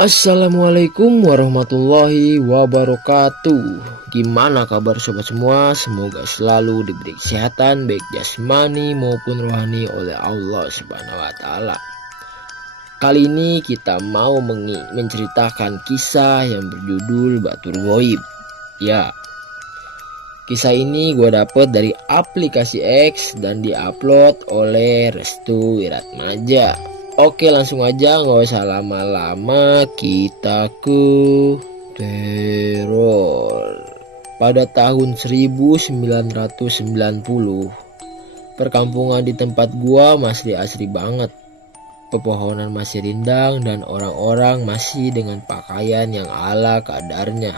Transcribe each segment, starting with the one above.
Assalamualaikum warahmatullahi wabarakatuh. Gimana kabar sobat semua? Semoga selalu diberi kesehatan baik jasmani maupun rohani oleh Allah Subhanahu wa taala. Kali ini kita mau menceritakan kisah yang berjudul Batur Goib. Ya, kisah ini gue dapet dari aplikasi X dan diupload oleh Restu Wiratmaja. Oke, langsung aja, nggak usah lama-lama, kita ke teror. Pada tahun 1990, perkampungan di tempat gua masih asri banget. Pepohonan masih rindang dan orang-orang masih dengan pakaian yang ala kadarnya.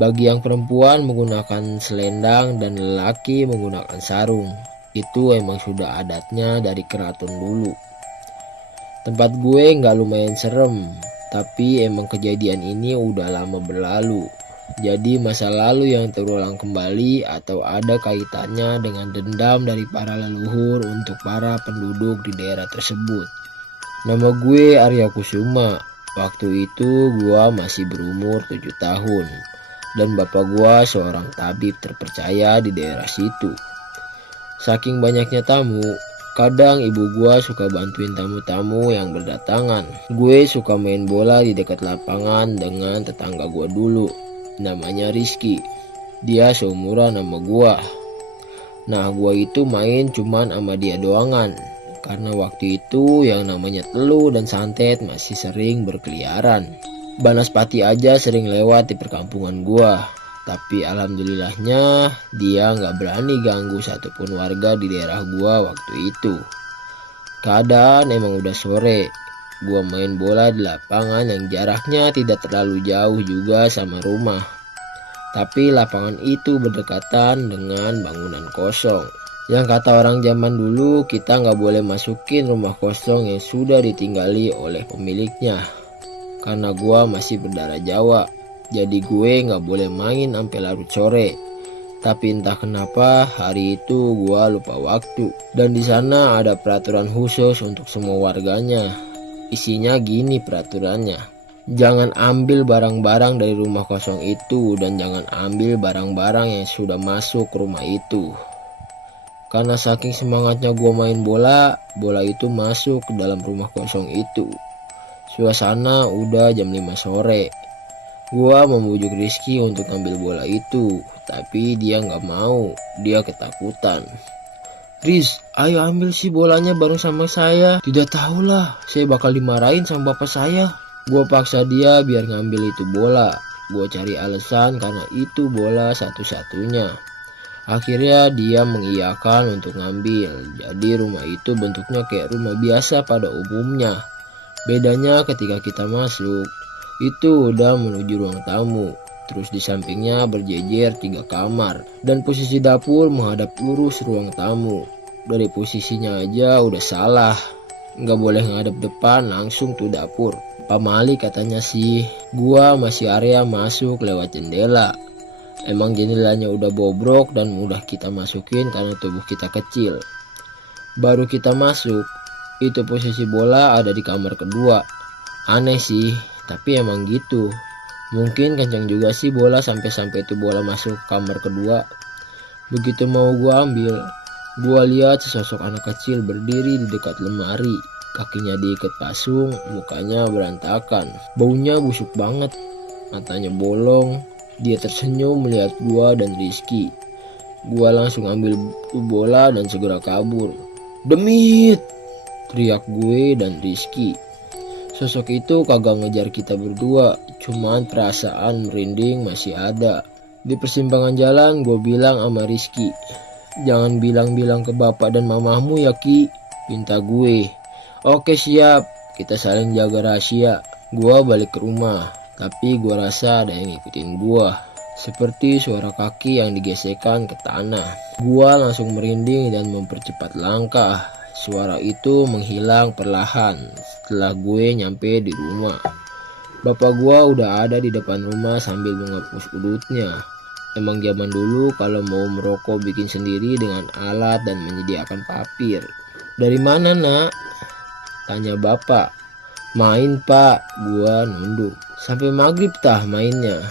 Bagi yang perempuan menggunakan selendang dan lelaki menggunakan sarung. Itu emang sudah adatnya dari keraton dulu. Tempat gue nggak lumayan serem, tapi emang kejadian ini udah lama berlalu. Jadi masa lalu yang terulang kembali atau ada kaitannya dengan dendam dari para leluhur untuk para penduduk di daerah tersebut. Nama gue Arya Kusuma. Waktu itu gue masih berumur 7 tahun. Dan bapak gue seorang tabib terpercaya di daerah situ. Saking banyaknya tamu, kadang ibu gua suka bantuin tamu-tamu yang berdatangan. Gue suka main bola di dekat lapangan dengan tetangga gua dulu. Namanya Rizky. Dia seumuran sama gua. Nah, gua itu main cuman sama dia doangan. Karena waktu itu yang namanya telu dan santet masih sering berkeliaran. Banaspati aja sering lewat di perkampungan gua. Tapi alhamdulillahnya dia nggak berani ganggu satupun warga di daerah gua waktu itu. Keadaan emang udah sore. Gua main bola di lapangan yang jaraknya tidak terlalu jauh juga sama rumah. Tapi lapangan itu berdekatan dengan bangunan kosong. Yang kata orang zaman dulu, kita nggak boleh masukin rumah kosong yang sudah ditinggali oleh pemiliknya. Karena gua masih berdarah Jawa. Jadi gue nggak boleh main sampai larut sore. Tapi entah kenapa hari itu gue lupa waktu. Dan di sana ada peraturan khusus untuk semua warganya. Isinya gini peraturannya. Jangan ambil barang-barang dari rumah kosong itu dan jangan ambil barang-barang yang sudah masuk ke rumah itu. Karena saking semangatnya gue main bola, bola itu masuk ke dalam rumah kosong itu. Suasana udah jam 5 sore. Gua membujuk Rizky untuk ngambil bola itu, tapi dia nggak mau, dia ketakutan. Riz, ayo ambil sih bolanya bareng sama saya. Tidak tahulah, saya bakal dimarahin sama bapak saya. Gua paksa dia biar ngambil itu bola. Gua cari alasan karena itu bola satu-satunya. Akhirnya dia mengiyakan untuk ngambil. Jadi rumah itu bentuknya kayak rumah biasa pada umumnya. Bedanya ketika kita masuk, itu udah menuju ruang tamu. Terus di sampingnya berjejer 3 kamar. Dan posisi dapur menghadap lurus ruang tamu. Dari posisinya aja udah salah. Nggak boleh ngadep depan, langsung tuh dapur. Pak Mali katanya sih, gua masih area masuk lewat jendela. Emang jendelanya udah bobrok dan mudah kita masukin karena tubuh kita kecil. Baru kita masuk, itu posisi bola ada di kamar kedua. Aneh sih, tapi emang gitu. Mungkin kencang juga sih bola sampai itu bola masuk kamar kedua. Begitu mau gua ambil, gua lihat sesosok anak kecil berdiri di dekat lemari. Kakinya diikat pasung, mukanya berantakan. Baunya busuk banget. Matanya bolong. Dia tersenyum melihat gua dan Rizky. Gua langsung ambil bola dan segera kabur. Demit! Teriak gue dan Rizky. Sosok itu kagak ngejar kita berdua, cuman perasaan merinding masih ada. Di persimpangan jalan gue bilang sama Rizky, jangan bilang-bilang ke bapak dan mamahmu ya Ki, pinta gue. Oke siap, kita saling jaga rahasia. Gue balik ke rumah, tapi gue rasa ada yang ngikutin gue. Seperti suara kaki yang digesekkan ke tanah. Gue langsung merinding dan mempercepat langkah. Suara itu menghilang perlahan setelah gue nyampe di rumah. Bapak gue udah ada di depan rumah sambil menghapus udutnya. Emang zaman dulu kalau mau merokok bikin sendiri dengan alat dan menyediakan papir. Dari mana nak? Tanya bapak. Main pak, gua nunduk. Sampai maghrib tah mainnya.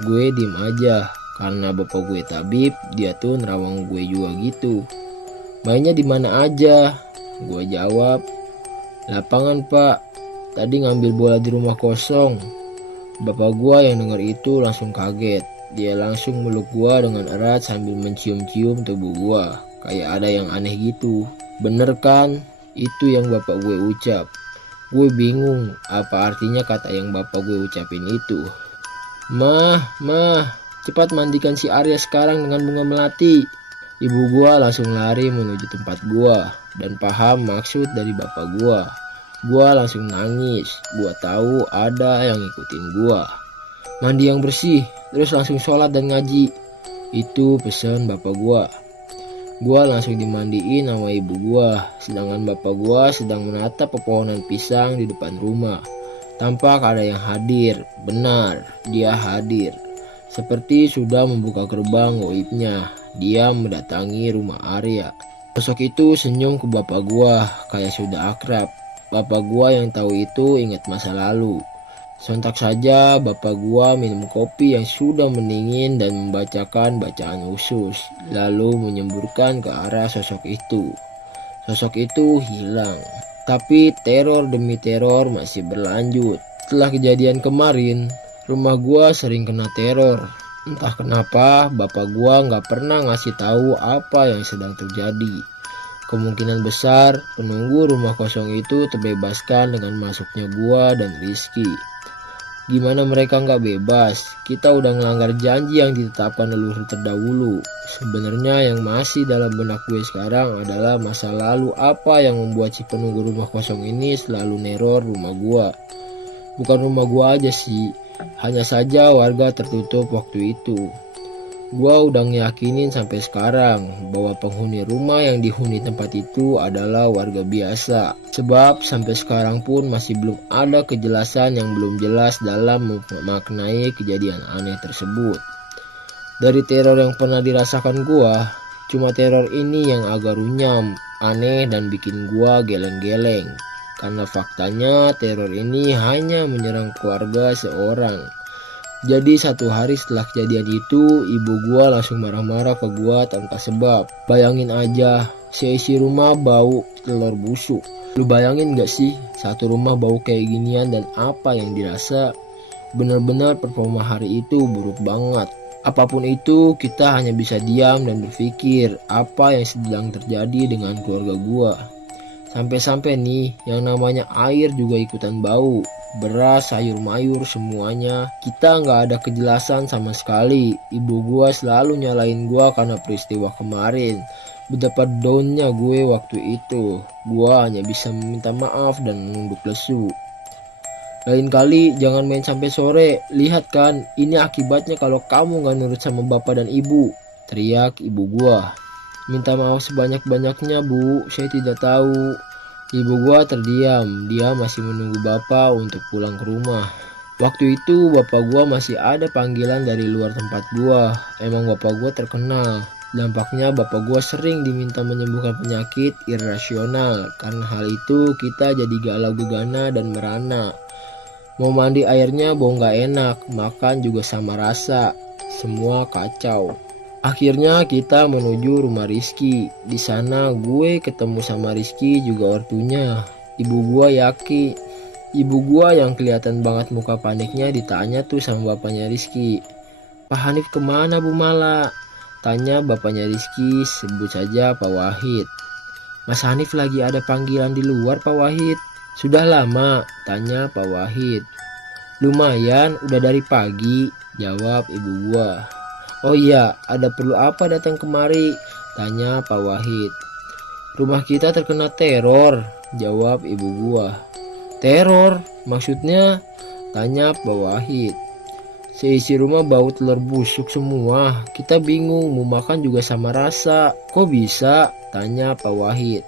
Gue diem aja, karena bapak gue tabib, dia tuh nerawang gue juga gitu. Mainnya di mana aja? Gue jawab, lapangan pak, tadi ngambil bola di rumah kosong. Bapak gue yang denger itu langsung kaget. Dia langsung meluk gue dengan erat sambil mencium-cium tubuh gue. Kayak ada yang aneh gitu. Bener kan? Itu yang bapak gue ucap. Gue bingung apa artinya kata yang bapak gue ucapin itu. Mah, cepat mandikan si Arya sekarang dengan bunga melati. Ibu gua langsung lari menuju tempat gua dan paham maksud dari bapak gua. Gua langsung nangis. Gua tahu ada yang ngikutin gua. Mandi yang bersih, terus langsung sholat dan ngaji. Itu pesan bapak gua. Gua langsung dimandiin sama ibu gua, sedangkan bapak gua sedang menatap pepohonan pisang di depan rumah. Tampak ada yang hadir. Benar, dia hadir. Seperti sudah membuka gerbang goibnya. Dia mendatangi rumah Arya. Sosok itu senyum ke bapak gua, kayak sudah akrab. Bapak gua yang tahu itu ingat masa lalu. Sontak saja bapak gua minum kopi yang sudah mendingin dan membacakan bacaan khusus, lalu menyemburkan ke arah sosok itu. Sosok itu hilang. Tapi teror demi teror masih berlanjut. Setelah kejadian kemarin, rumah gua sering kena teror. Entah kenapa bapak gua nggak pernah ngasih tahu apa yang sedang terjadi. Kemungkinan besar penunggu rumah kosong itu terbebaskan dengan masuknya gua dan Rizky. Gimana mereka nggak bebas? Kita udah ngelanggar janji yang ditetapkan leluhur terdahulu. Sebenarnya yang masih dalam benak gue sekarang adalah masa lalu apa yang membuat si penunggu rumah kosong ini selalu neror rumah gue. Bukan rumah gue aja sih, hanya saja warga tertutup waktu itu. Gua udah ngeyakinin sampai sekarang bahwa penghuni rumah yang dihuni tempat itu adalah warga biasa. Sebab sampai sekarang pun masih belum ada kejelasan yang belum jelas dalam memaknai kejadian aneh tersebut. Dari teror yang pernah dirasakan gua, cuma teror ini yang agak runyam, aneh dan bikin gua geleng-geleng. Karena faktanya teror ini hanya menyerang keluarga seorang. Jadi satu hari setelah kejadian itu, ibu gua langsung marah-marah ke gua tanpa sebab. Bayangin aja, seisi rumah bau telur busuk. Lu bayangin gak sih, satu rumah bau kayak ginian dan apa yang dirasa? Bener-bener performa hari itu buruk banget. Apapun itu, kita hanya bisa diam dan berpikir apa yang sedang terjadi dengan keluarga gua. Sampai-sampai nih, yang namanya air juga ikutan bau. Beras, sayur mayur, semuanya. Kita nggak ada kejelasan sama sekali. Ibu gua selalu nyalain gua karena peristiwa kemarin. Betapa downnya gue waktu itu. Gua hanya bisa meminta maaf dan menunduk lesu. Lain kali jangan main sampai sore. Lihat kan, ini akibatnya kalau kamu nggak nurut sama bapak dan ibu. Teriak ibu gua. Minta maaf sebanyak-banyaknya bu, saya tidak tahu. Ibu gua terdiam, dia masih menunggu bapak untuk pulang ke rumah. Waktu itu bapak gua masih ada panggilan dari luar tempat gua. Emang bapak gua terkenal. Dampaknya bapak gua sering diminta menyembuhkan penyakit irasional. Karena hal itu kita jadi galau gegana dan merana. Mau mandi airnya bau nggak enak, makan juga sama rasa. Semua kacau. Akhirnya kita menuju rumah Rizky. Di sana gue ketemu sama Rizky juga ortunya. Ibu gua yakin. Ibu gua yang kelihatan banget muka paniknya ditanya tuh sama bapaknya Rizky. Pak Hanif kemana Bu Mala? Tanya bapaknya Rizky, sebut saja Pak Wahid. Mas Hanif lagi ada panggilan di luar Pak Wahid. Sudah lama? Tanya Pak Wahid. Lumayan, udah dari pagi, jawab ibu gua. Oh iya, ada perlu apa datang kemari? Tanya Pak Wahid. Rumah kita terkena teror, jawab ibu gua. Teror? Maksudnya? Tanya Pak Wahid. Seisi rumah bau telur busuk semua. Kita bingung, mau makan juga sama rasa. Kok bisa? Tanya Pak Wahid.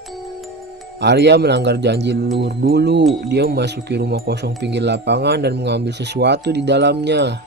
Arya melanggar janji leluhur dulu. Dia memasuki rumah kosong pinggir lapangan dan mengambil sesuatu di dalamnya.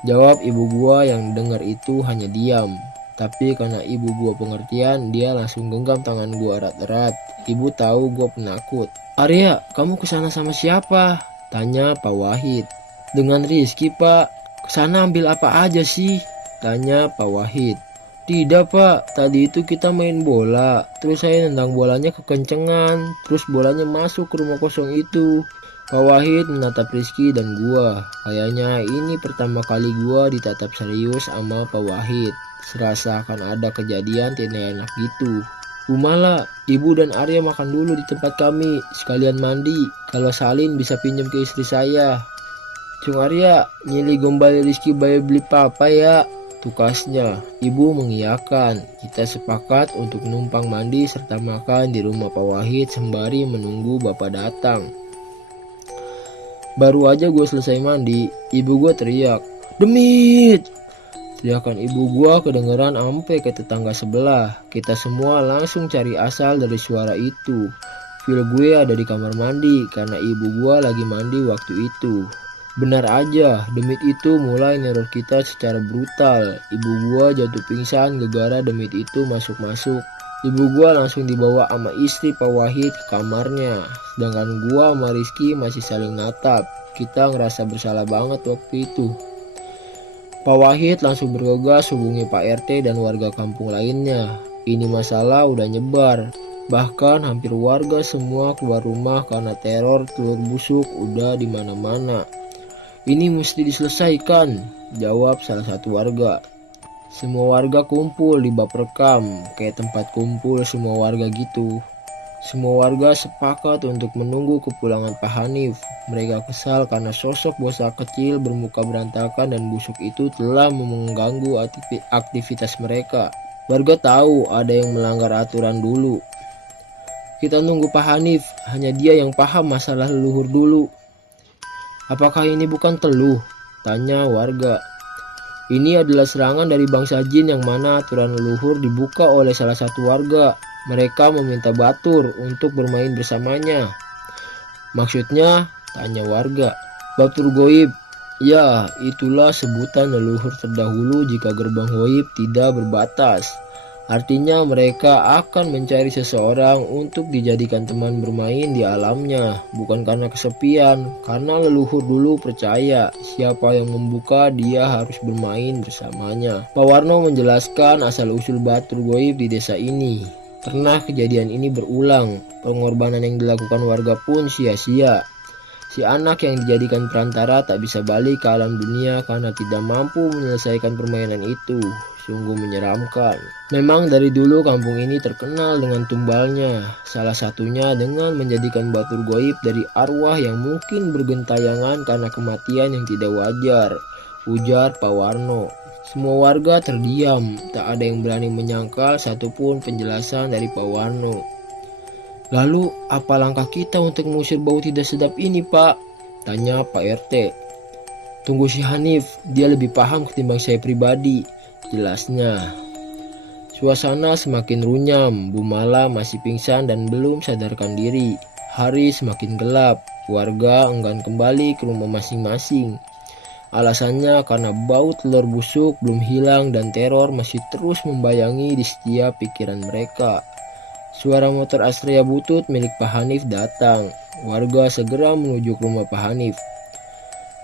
Jawab ibu gua yang dengar itu hanya diam. Tapi karena ibu gua pengertian, dia langsung genggam tangan gua erat-erat. Ibu tahu gua penakut. "Arya, kamu kesana sama siapa?" tanya Pak Wahid. "Dengan Rizky, Pak." "Kesana ambil apa aja sih?" tanya Pak Wahid. "Tidak, Pak, tadi itu kita main bola, terus saya nendang bolanya kekencengan, terus bolanya masuk ke rumah kosong itu." Pak Wahid menatap Rizky dan gua. Kayaknya ini pertama kali gua ditatap serius sama Pak Wahid. Serasa akan ada kejadian tidak enak gitu. "Umala, ibu dan Arya makan dulu di tempat kami, sekalian mandi. Kalau salin bisa pinjam ke istri saya." "Cung Arya, nyili gombal Rizky bayar beli papa ya," tukasnya. Ibu mengiyakan. Kita sepakat untuk numpang mandi serta makan di rumah Pak Wahid sembari menunggu bapak datang. Baru aja gue selesai mandi, ibu gue teriak, "Demit!" Teriakan ibu gue kedengeran sampai ke tetangga sebelah. Kita semua langsung cari asal dari suara itu. Feel gue ada di kamar mandi karena ibu gue lagi mandi waktu itu. Benar aja, demit itu mulai neror kita secara brutal. Ibu gue jatuh pingsan gara-gara demit itu masuk-masuk. Ibu gua langsung dibawa sama istri Pak Wahid ke kamarnya. Sedangkan gua sama Rizky masih saling natap. Kita ngerasa bersalah banget waktu itu. Pak Wahid langsung bergegas hubungi Pak RT dan warga kampung lainnya. Ini masalah udah nyebar. Bahkan hampir warga semua keluar rumah karena teror telur busuk udah di mana-mana. "Ini mesti diselesaikan," jawab salah satu warga. Semua warga kumpul di bab rekam, kayak tempat kumpul semua warga gitu. Semua warga sepakat untuk menunggu kepulangan Pak Hanif. Mereka kesal karena sosok bocah kecil bermuka berantakan dan busuk itu telah mengganggu aktivitas mereka. Warga tahu ada yang melanggar aturan dulu. "Kita nunggu Pak Hanif, hanya dia yang paham masalah leluhur dulu." "Apakah ini bukan teluh?" tanya warga. "Ini adalah serangan dari bangsa jin yang mana aturan leluhur dibuka oleh salah satu warga. Mereka meminta Batur untuk bermain bersamanya." "Maksudnya?" tanya warga. "Batur goib." "Ya, itulah sebutan leluhur terdahulu jika gerbang goib tidak berbatas. Artinya mereka akan mencari seseorang untuk dijadikan teman bermain di alamnya. Bukan karena kesepian, karena leluhur dulu percaya siapa yang membuka dia harus bermain bersamanya." Pak Warno menjelaskan asal-usul Batur goib di desa ini. Pernah kejadian ini berulang, pengorbanan yang dilakukan warga pun sia-sia. Si anak yang dijadikan perantara tak bisa balik ke alam dunia karena tidak mampu menyelesaikan permainan itu. Sungguh menyeramkan. Memang dari dulu kampung ini terkenal dengan tumbalnya. Salah satunya dengan menjadikan batur goib dari arwah yang mungkin bergentayangan karena kematian yang tidak wajar, ujar Pak Warno. Semua warga terdiam, tak ada yang berani menyangkal satupun penjelasan dari Pak Warno. "Lalu apa langkah kita untuk mengusir bau tidak sedap ini, Pak?" tanya Pak RT. "Tunggu si Hanif, dia lebih paham ketimbang saya pribadi," jelasnya. Suasana semakin runyam, Bu Mala masih pingsan dan belum sadarkan diri. Hari semakin gelap, warga enggan kembali ke rumah masing-masing. Alasannya karena bau telur busuk belum hilang dan teror masih terus membayangi di setiap pikiran mereka. Suara motor Astrea butut milik Pak Hanif datang. Warga segera menuju ke rumah Pak Hanif.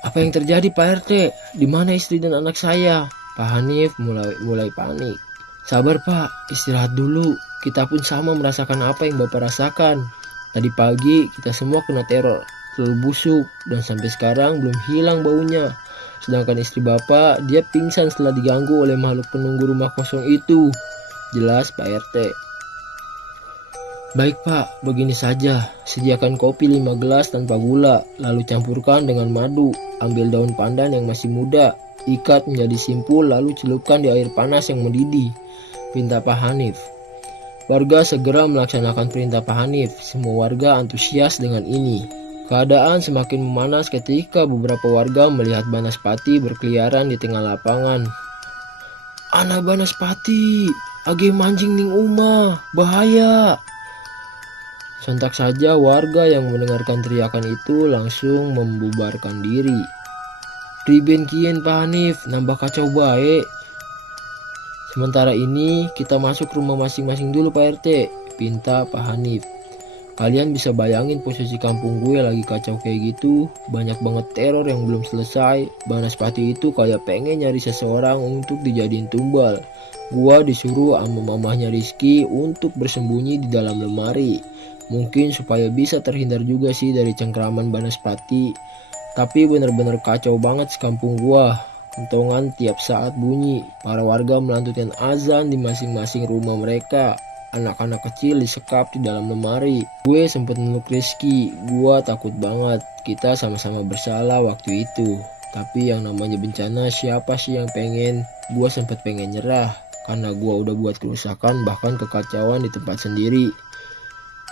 "Apa yang terjadi, Pak RT? Di mana istri dan anak saya?" Pak Hanif mulai panik. "Sabar, Pak, istirahat dulu. Kita pun sama merasakan apa yang Bapak rasakan. Tadi pagi kita semua kena teror telur busuk dan sampai sekarang belum hilang baunya. Sedangkan istri Bapak, dia pingsan setelah diganggu oleh makhluk penunggu rumah kosong itu," jelas Pak RT. "Baik Pak, begini saja. Sediakan kopi 5 gelas tanpa gula, lalu campurkan dengan madu. Ambil daun pandan yang masih muda, ikat menjadi simpul lalu celupkan di air panas yang mendidih," perintah Pak Hanif. Warga segera melaksanakan perintah Pak Hanif. Semua warga antusias dengan ini. Keadaan semakin memanas ketika beberapa warga melihat Banaspati berkeliaran di tengah lapangan. "Ana Banaspati, age manjing ning umah, bahaya!" Sontak saja warga yang mendengarkan teriakan itu langsung membubarkan diri. "Riben kien Pak Hanif, nambah kacau bae," Sementara ini kita masuk rumah masing-masing dulu Pak RT, pinta Pak Hanif. Kalian bisa bayangin posisi kampung gue lagi kacau kayak gitu, banyak banget teror yang belum selesai. Banaspati itu kayak pengen nyari seseorang untuk dijadiin tumbal. Gua disuruh sama mamahnya Rizky untuk bersembunyi di dalam lemari. Mungkin supaya bisa terhindar juga sih dari cengkraman Banaspati. Tapi bener-bener kacau banget sekampung gua. Kentongan tiap saat bunyi, para warga melantunkan azan di masing-masing rumah mereka. Anak-anak kecil disekap di dalam lemari. Gue sempet meluk Rizky. Gue takut banget. Kita sama-sama bersalah waktu itu. Tapi yang namanya bencana, siapa sih yang pengen? Gue sempet pengen nyerah karena gue udah buat kerusakan, bahkan kekacauan di tempat sendiri.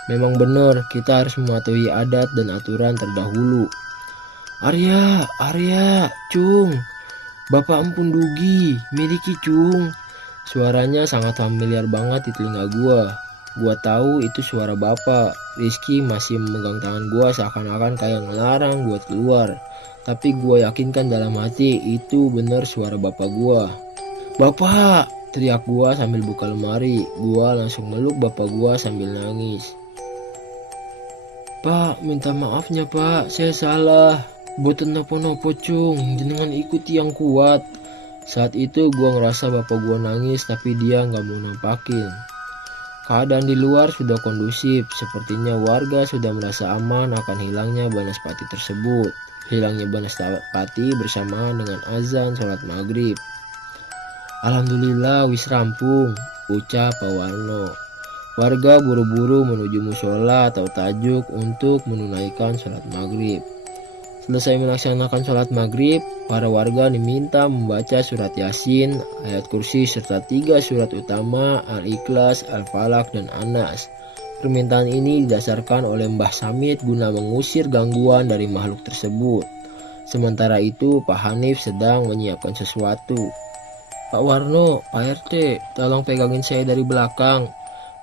Memang bener, kita harus mematuhi adat dan aturan terdahulu. Arya, Cung. Bapak Ampun Dugi, miliki Cung. Suaranya sangat familiar banget di telinga gua. Gua tahu itu suara bapak. Rizky masih memegang tangan gua seakan-akan kayak ngelarang buat keluar. Tapi gua yakinkan dalam hati itu benar suara bapak gua. Bapak! Teriak gua sambil buka lemari. Gua langsung meluk bapak gua sambil nangis. Pak, minta maafnya pak, saya salah. Boten nopo-nopo Cung, jenengan ikuti yang kuat. Saat itu gue ngerasa bapak gue nangis tapi dia nggak mau nampakin. Keadaan di luar sudah kondusif, sepertinya warga sudah merasa aman akan hilangnya Banaspati tersebut. Hilangnya Banaspati bersamaan dengan azan sholat maghrib. Alhamdulillah wis rampung, ucap Pak Warno. Warga buru-buru menuju musola atau tajuk untuk menunaikan sholat maghrib. Selesai melaksanakan sholat maghrib, para warga diminta membaca surat Yasin, ayat kursi, serta 3 surat utama, Al-Ikhlas, Al-Falaq, dan Anas. Permintaan ini didasarkan oleh Mbah Samit guna mengusir gangguan dari makhluk tersebut. Sementara itu, Pak Hanif sedang menyiapkan sesuatu. Pak Warno, Pak RT, tolong pegangin saya dari belakang.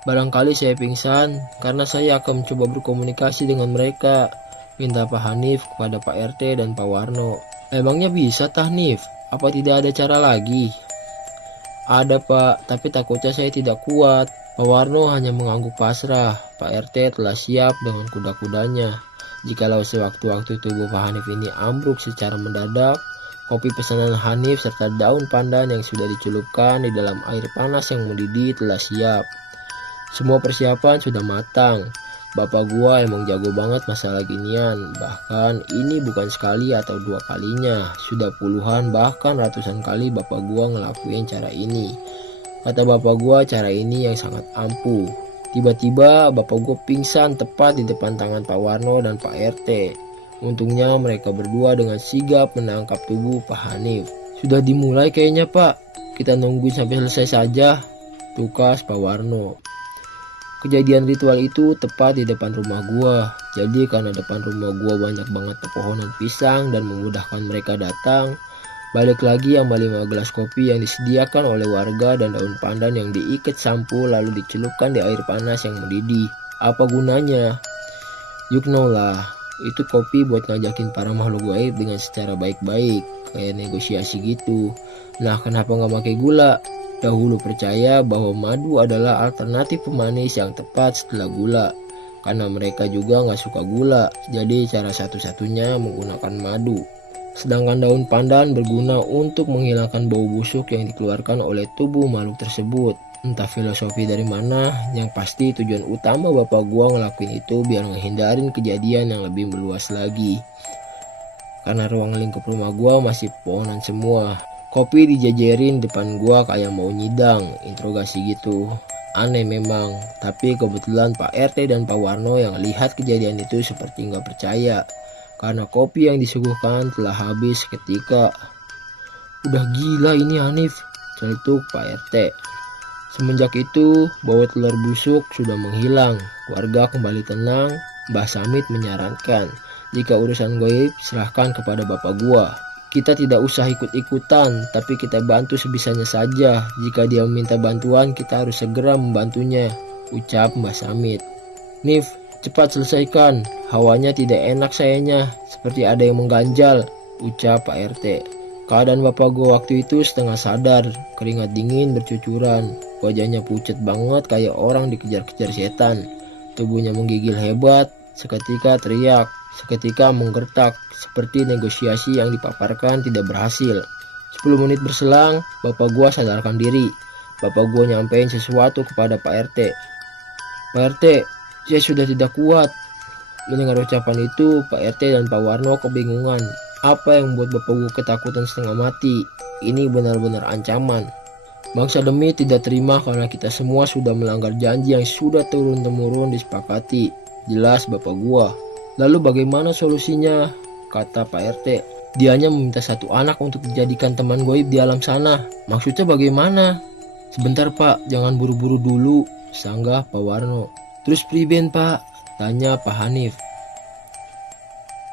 Barangkali saya pingsan, karena saya akan mencoba berkomunikasi dengan mereka. Minta Pak Hanif kepada Pak RT dan Pak Warno. Emangnya bisa Tah Hanif? Apa tidak ada cara lagi? Ada Pak, tapi takutnya saya tidak kuat. Pak Warno hanya mengangguk pasrah. Pak RT telah siap dengan kuda-kudanya. Jikalau sewaktu-waktu tubuh Pak Hanif ini ambruk secara mendadak, kopi pesanan Hanif serta daun pandan yang sudah dicelupkan di dalam air panas yang mendidih telah siap. Semua persiapan sudah matang. Bapak gua emang jago banget masalah ginian. Bahkan ini bukan sekali atau 2 kalinya. Sudah puluhan bahkan ratusan kali bapak gua ngelakuin cara ini. Kata bapak gua cara ini yang sangat ampuh. Tiba-tiba bapak gua pingsan tepat di depan tangan Pak Warno dan Pak RT. Untungnya mereka berdua dengan sigap menangkap tubuh Pak Hanif. Sudah dimulai kayaknya Pak. Kita nunggu sampai selesai saja, tukas Pak Warno. Kejadian ritual itu tepat di depan rumah gua. Jadi karena depan rumah gua banyak banget pepohonan pisang dan memudahkan mereka datang, balik lagi sama 5 gelas kopi yang disediakan oleh warga dan daun pandan yang diikat sampul lalu dicelupkan di air panas yang mendidih. Apa gunanya? You know lah, itu kopi buat ngajakin para makhluk gaib dengan secara baik-baik, kayak negosiasi gitu. Nah, kenapa nggak pakai gula? Dahulu percaya bahwa madu adalah alternatif pemanis yang tepat setelah gula. Karena mereka juga nggak suka gula, jadi cara satu-satunya menggunakan madu. Sedangkan daun pandan berguna untuk menghilangkan bau busuk yang dikeluarkan oleh tubuh makhluk tersebut. Entah filosofi dari mana, yang pasti tujuan utama bapak gua ngelakuin itu biar ngehindarin kejadian yang lebih meluas lagi. Karena ruang lingkup rumah gua masih pohonan semua. Kopi dijajarin depan gua kayak mau nyidang, interogasi gitu. Aneh memang, tapi kebetulan Pak RT dan Pak Warno yang lihat kejadian itu seperti nggak percaya. Karena kopi yang disuguhkan telah habis seketika. Udah gila ini Hanif, celetuk Pak RT. Semenjak itu, bau telur busuk sudah menghilang. Warga kembali tenang. Mbah Samit menyarankan, jika urusan gaib serahkan kepada bapak gua. Kita tidak usah ikut-ikutan, tapi kita bantu sebisanya saja. Jika dia meminta bantuan, kita harus segera membantunya, ucap Mbah Samit. Nif, cepat selesaikan. Hawanya tidak enak sayanya, seperti ada yang mengganjal, ucap Pak RT. Keadaan bapak gua waktu itu setengah sadar, keringat dingin bercucuran, wajahnya pucat banget kayak orang dikejar-kejar setan. Tubuhnya menggigil hebat, seketika teriak, seketika menggertak, seperti negosiasi yang dipaparkan tidak berhasil. 10 menit berselang, bapak gua sadarkan diri. Bapak gua nyampein sesuatu kepada Pak RT. Pak RT, saya sudah tidak kuat. Mendengar ucapan itu, Pak RT dan Pak Warno kebingungan. Apa yang membuat bapak gua ketakutan setengah mati? Ini benar-benar ancaman. Bangsa demi tidak terima karena kita semua sudah melanggar janji yang sudah turun-temurun disepakati. Jelas bapak gua. Lalu bagaimana solusinya? Kata Pak RT. Dia hanya meminta satu anak untuk dijadikan teman goib di alam sana. Maksudnya bagaimana? Sebentar Pak, jangan buru-buru dulu, sanggah Pak Warno. Terus priben Pak? Tanya Pak Hanif.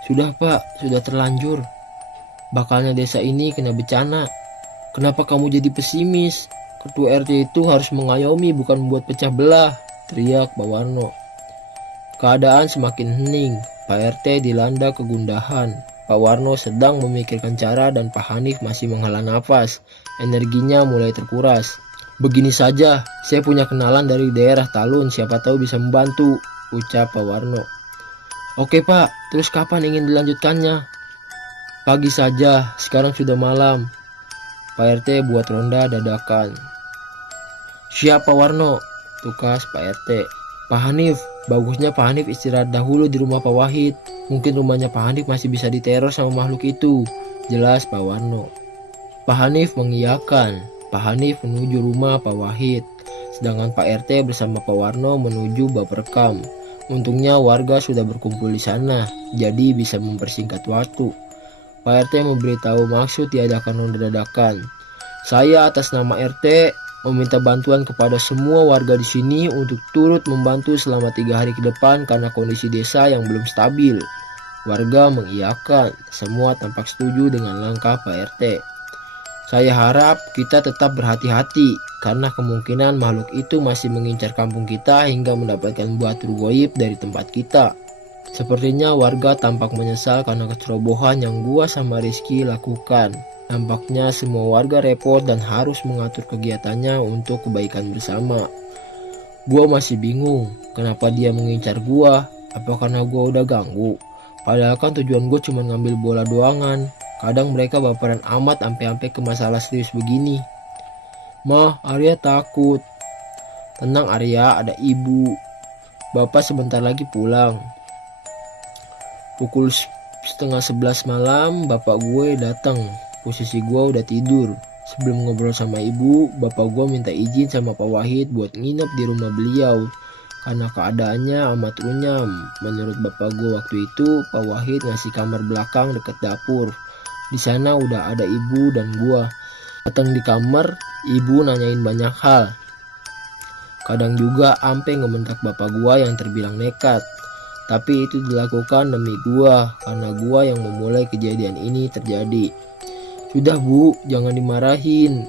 Sudah Pak, sudah terlanjur. Bakalnya desa ini kena bencana. Kenapa kamu jadi pesimis? Ketua RT itu harus mengayomi bukan membuat pecah belah, teriak Pak Warno. Keadaan semakin hening. Pak RT dilanda kegundahan. Pak Warno sedang memikirkan cara dan Pak Hanif masih menghela nafas. Energinya mulai terkuras. Begini saja, saya punya kenalan dari daerah Talun, siapa tahu bisa membantu, ucap Pak Warno. Oke Pak, terus kapan ingin dilanjutkannya? Pagi saja, sekarang sudah malam. Pak RT buat ronda dadakan. Siap Pak Warno, tukas Pak RT. Pak Hanif, bagusnya Pak Hanif istirahat dahulu di rumah Pak Wahid. Mungkin rumahnya Pak Hanif masih bisa diteror sama makhluk itu, jelas Pak Warno. Pak Hanif mengiyakan. Pak Hanif menuju rumah Pak Wahid. Sedangkan Pak RT bersama Pak Warno menuju Baperkam. Untungnya warga sudah berkumpul di sana, jadi bisa mempersingkat waktu. Pak RT memberitahu maksud diadakan ronda dadakan. Saya atas nama RT meminta bantuan kepada semua warga di sini untuk turut membantu selama 3 hari ke depan karena kondisi desa yang belum stabil. Warga mengiyakan, semua tampak setuju dengan langkah Pak RT. Saya harap kita tetap berhati-hati karena kemungkinan makhluk itu masih mengincar kampung kita hingga mendapatkan batu goib dari tempat kita. Sepertinya warga tampak menyesal karena kecerobohan yang gua sama Rizky lakukan. Nampaknya semua warga repot dan harus mengatur kegiatannya untuk kebaikan bersama. Gua masih bingung kenapa dia mengincar gua. Apa karena gua udah ganggu? Padahal kan tujuan gua cuma ngambil bola doangan. Kadang mereka baperan amat sampai ke masalah serius begini. Mah, Arya takut. Tenang Arya, ada ibu. Bapak sebentar lagi pulang. Pukul setengah 11 malam, bapak gue datang. Posisi gue udah tidur. Sebelum ngobrol sama ibu, bapak gue minta izin sama Pak Wahid buat nginep di rumah beliau. Karena keadaannya amat runyam. Menurut bapak gue waktu itu, Pak Wahid ngasih kamar belakang dekat dapur. Di sana udah ada ibu dan gua. Datang di kamar, ibu nanyain banyak hal. Kadang juga ampe ngementak bapak gua yang terbilang nekat. Tapi itu dilakukan demi gua, karena gua yang memulai kejadian ini terjadi. Sudah Bu, jangan dimarahin.